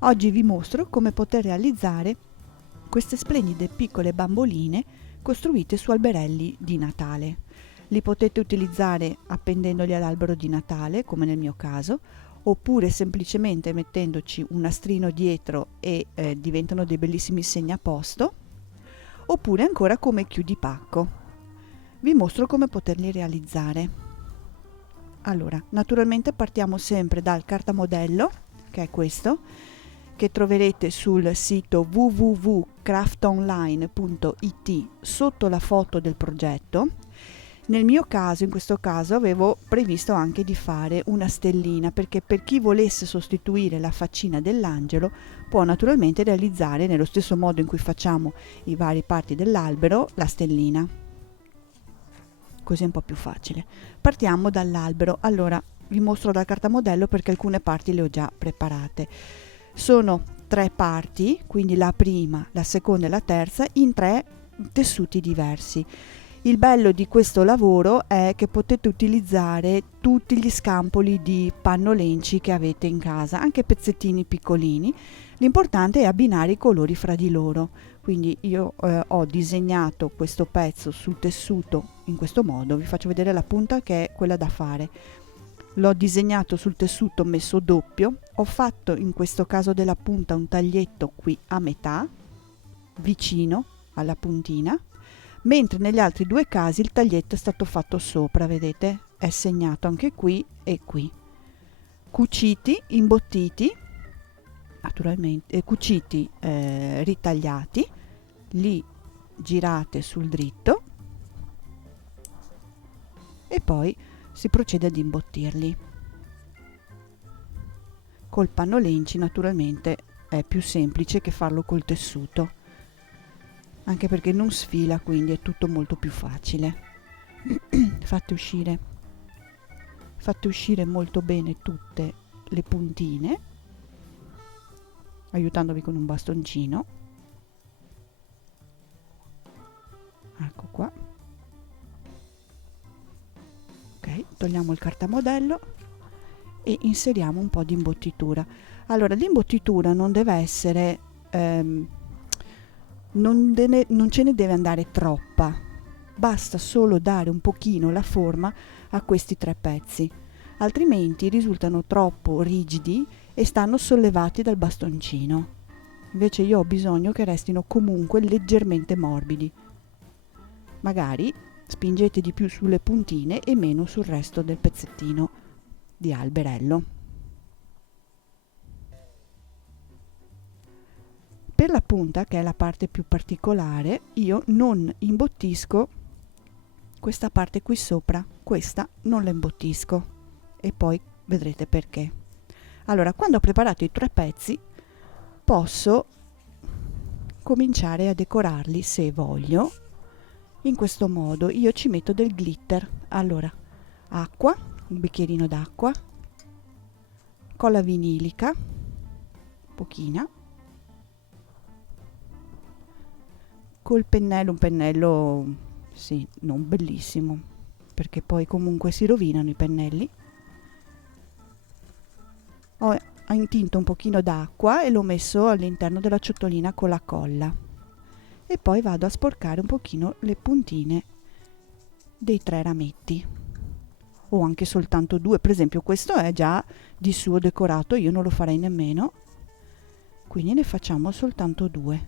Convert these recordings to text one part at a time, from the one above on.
Oggi vi mostro come poter realizzare queste splendide piccole bamboline costruite su alberelli di Natale. Li potete utilizzare appendendoli all'albero di Natale, come nel mio caso, oppure semplicemente mettendoci un nastrino dietro e diventano dei bellissimi segnaposto, oppure ancora come chiudipacco. Vi mostro come poterli realizzare. Allora, naturalmente partiamo sempre dal cartamodello, che è questo, che troverete sul sito www.craftonline.it sotto la foto del progetto. Nel mio caso, in questo caso, avevo previsto anche di fare una stellina, perché per chi volesse sostituire la faccina dell'angelo può naturalmente realizzare, nello stesso modo in cui facciamo i vari parti dell'albero, la stellina. Così è un po' più facile. Partiamo dall'albero. Allora, vi mostro dal cartamodello perché alcune parti le ho già preparate. Sono 3 parti, quindi la prima, la seconda e la terza, in 3 tessuti diversi. Il bello di questo lavoro è che potete utilizzare tutti gli scampoli di pannolenci che avete in casa, anche pezzettini piccolini. L'importante è abbinare i colori fra di loro. Quindi io ho disegnato questo pezzo sul tessuto in questo modo. Vi faccio vedere la punta, che è quella da fare. L'ho disegnato sul tessuto messo doppio. Ho fatto in questo caso della punta un taglietto qui a metà, vicino alla puntina, mentre negli altri 2 casi il taglietto è stato fatto sopra, vedete? È segnato anche qui e qui. Cuciti, imbottiti, naturalmente, cuciti, ritagliati, li girate sul dritto e poi si procede ad imbottirli. Col pannolenci naturalmente è più semplice che farlo col tessuto, anche perché non sfila, quindi è tutto molto più facile. Fate uscire molto bene tutte le puntine, aiutandovi con un bastoncino. Ecco qua. Ok, togliamo il cartamodello e inseriamo un po' di imbottitura. Allora, l'imbottitura non deve essere non ce ne deve andare troppa, basta solo dare un pochino la forma a questi 3 pezzi, altrimenti risultano troppo rigidi e stanno sollevati dal bastoncino. Invece io ho bisogno che restino comunque leggermente morbidi. Magari spingete di più sulle puntine e meno sul resto del pezzettino di alberello. Per la punta, che è la parte più particolare, io non imbottisco questa parte qui sopra, questa non la imbottisco e poi vedrete perché. Allora, quando ho preparato i 3 pezzi, posso cominciare a decorarli se voglio. In questo modo io ci metto del glitter. Allora, acqua, un bicchierino d'acqua, colla vinilica, pochina, col pennello, un pennello sì, non bellissimo, perché poi comunque si rovinano i pennelli. Ho intinto un pochino d'acqua e l'ho messo all'interno della ciotolina con la colla e poi vado a sporcare un pochino le puntine dei 3 rametti, o anche soltanto 2. Per esempio questo è già di suo decorato, io non lo farei nemmeno, quindi ne facciamo soltanto 2.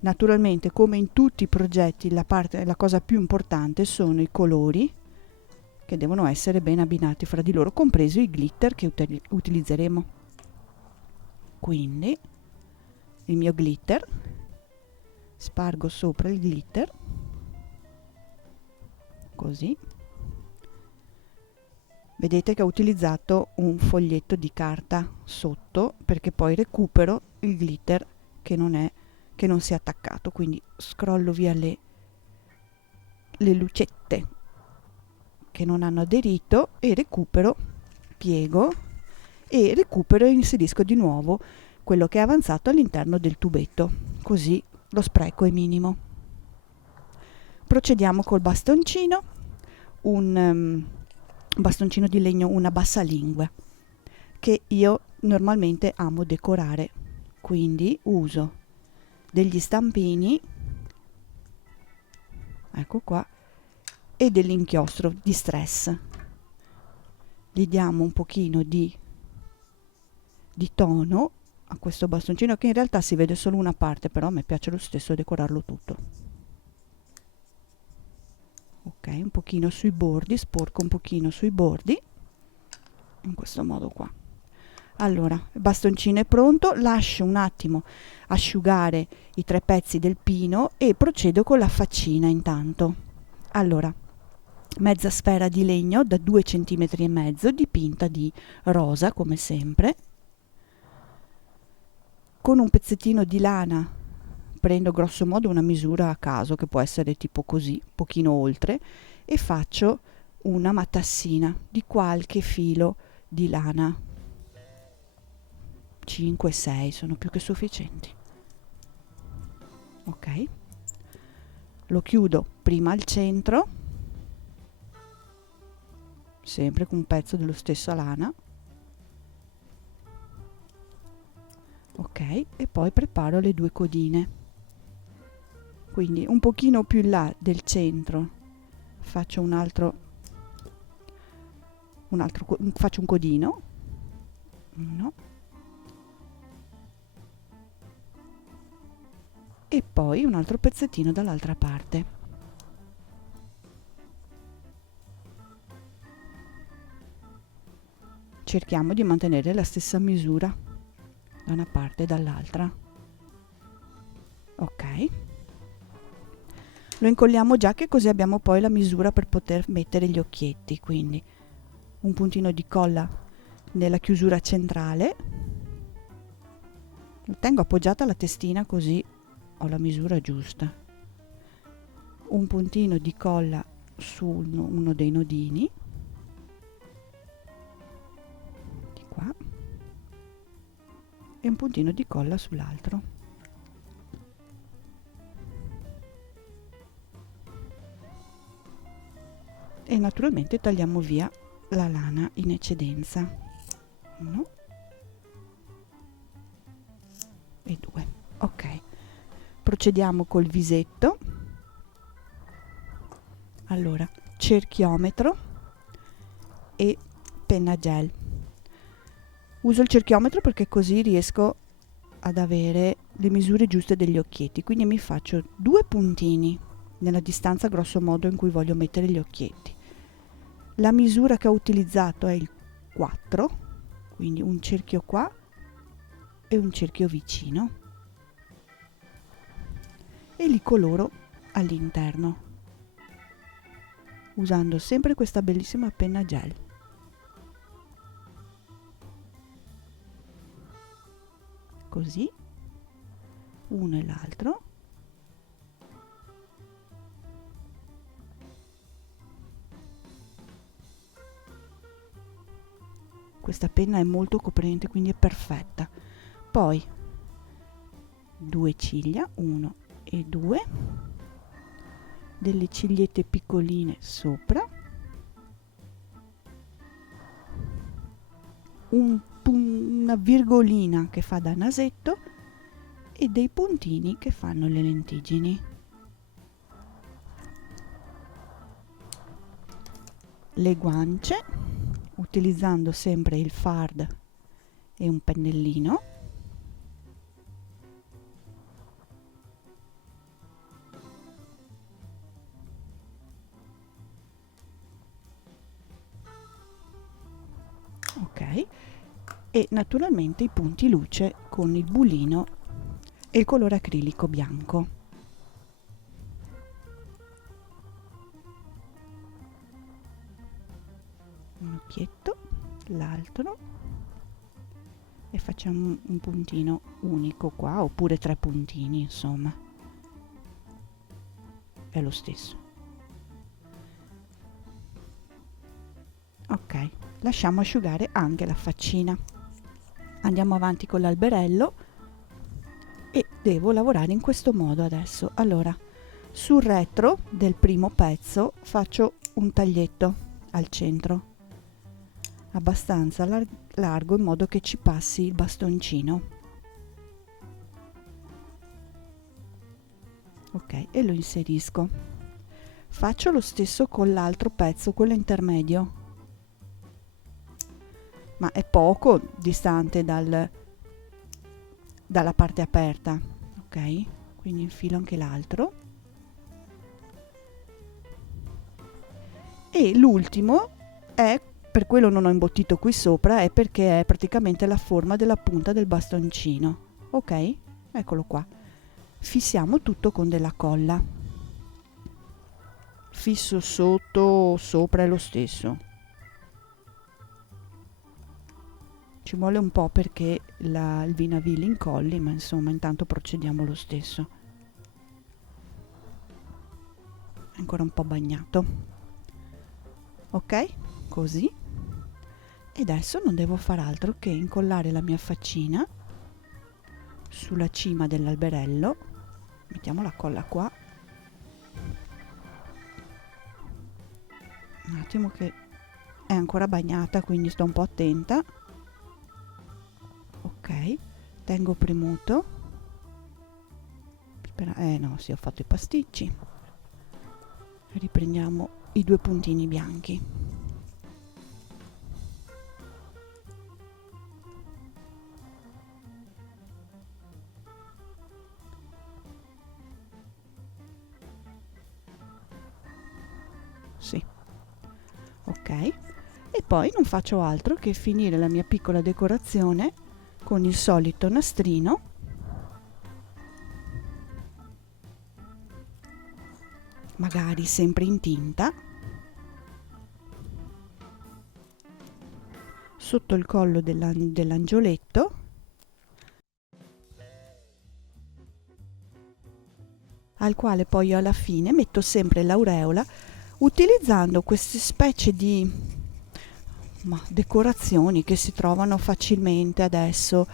Naturalmente, come in tutti i progetti, la cosa più importante sono i colori, che devono essere ben abbinati fra di loro, compreso i glitter che utilizzeremo. Quindi il mio glitter, spargo sopra il glitter, così. Vedete che ho utilizzato un foglietto di carta sotto, perché poi recupero il glitter che non si è attaccato, quindi scrollo via le lucette che non hanno aderito e recupero, piego e recupero e inserisco di nuovo quello che è avanzato all'interno del tubetto, così lo spreco è minimo. Procediamo col bastoncino, un bastoncino di legno, una bassalingue, che io normalmente amo decorare, quindi uso degli stampini, ecco qua, e dell'inchiostro di stress. Gli diamo un pochino di tono a questo bastoncino, che in realtà si vede solo una parte, però a me piace lo stesso decorarlo tutto. Ok, un pochino sui bordi, sporco un pochino sui bordi, in questo modo qua. Allora, il bastoncino è pronto, lascio un attimo asciugare i 3 pezzi del pino e procedo con la faccina intanto. Allora, mezza sfera di legno da 2,5 cm dipinta di rosa come sempre. Con un pezzettino di lana prendo grosso modo una misura a caso, che può essere tipo così, pochino oltre, e faccio una matassina di qualche filo di lana. 5-6 sono più che sufficienti. Ok, lo chiudo prima al centro, sempre con un pezzo dello stesso lana. Ok, e poi preparo le 2 codine, quindi un pochino più in là del centro faccio faccio un codino, 1, e poi un altro pezzettino dall'altra parte. Cerchiamo di mantenere la stessa misura da una parte e dall'altra. Ok, lo incolliamo già, che così abbiamo poi la misura per poter mettere gli occhietti, quindi un puntino di colla nella chiusura centrale, lo tengo appoggiata alla testina così ho la misura giusta, un puntino di colla su uno dei nodini di qua e un puntino di colla sull'altro. E naturalmente tagliamo via la lana in eccedenza. 1 e 2. Ok, procediamo col visetto. Allora, cerchiometro e penna gel. Uso il cerchiometro perché così riesco ad avere le misure giuste degli occhietti, quindi mi faccio 2 puntini nella distanza grosso modo in cui voglio mettere gli occhietti. La misura che ho utilizzato è il 4, quindi un cerchio qua e un cerchio vicino, e li coloro all'interno usando sempre questa bellissima penna gel. Così, uno e l'altro. Questa penna è molto coprente, quindi è perfetta. Poi 2 ciglia, 1 e 2, delle cigliette piccoline sopra, una virgolina che fa da nasetto e dei puntini che fanno le lentiggini. Le guance, utilizzando sempre il fard e un pennellino. Ok, e naturalmente i punti luce con il bulino e il colore acrilico bianco. Un occhietto, l'altro, e facciamo un puntino unico qua, oppure 3 puntini, insomma è lo stesso. Ok, lasciamo asciugare anche la faccina. Andiamo avanti con l'alberello e devo lavorare in questo modo adesso. Allora, sul retro del primo pezzo faccio un taglietto al centro, abbastanza largo in modo che ci passi il bastoncino. Ok, e lo inserisco. Faccio lo stesso con l'altro pezzo, quello intermedio, ma è poco distante dalla parte aperta. Ok, quindi infilo anche l'altro. E l'ultimo è, per quello non ho imbottito qui sopra, è perché è praticamente la forma della punta del bastoncino. Ok, eccolo qua. Fissiamo tutto con della colla. Fisso sotto o sopra è lo stesso. Ci vuole un po' perché il vinaville incolli, ma insomma intanto procediamo lo stesso. È ancora un po' bagnato. Ok, così. E adesso non devo far altro che incollare la mia faccina sulla cima dell'alberello. Mettiamo la colla qua. Un attimo che è ancora bagnata, quindi sto un po' attenta. Ok, tengo premuto. No, sì, ho fatto i pasticci. Riprendiamo i due puntini bianchi. Sì, ok. E poi non faccio altro che finire la mia piccola decorazione con il solito nastrino, magari sempre in tinta, sotto il collo dell'angioletto, al quale poi alla fine metto sempre l'aureola, utilizzando queste specie di decorazioni che si trovano facilmente adesso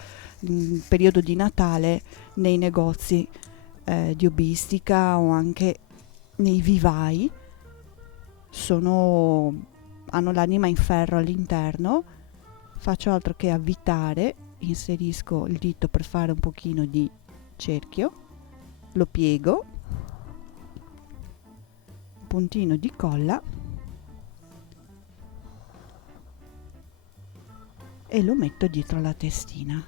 in periodo di Natale nei negozi di hobbistica o anche nei vivai. Hanno l'anima in ferro all'interno. Faccio altro che avvitare, inserisco il dito per fare un pochino di cerchio, lo piego, un puntino di colla e lo metto dietro la testina.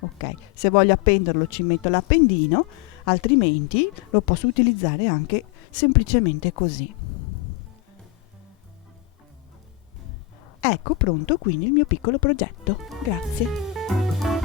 Ok, se voglio appenderlo ci metto l'appendino, altrimenti lo posso utilizzare anche semplicemente così. Ecco pronto quindi il mio piccolo progetto. Grazie.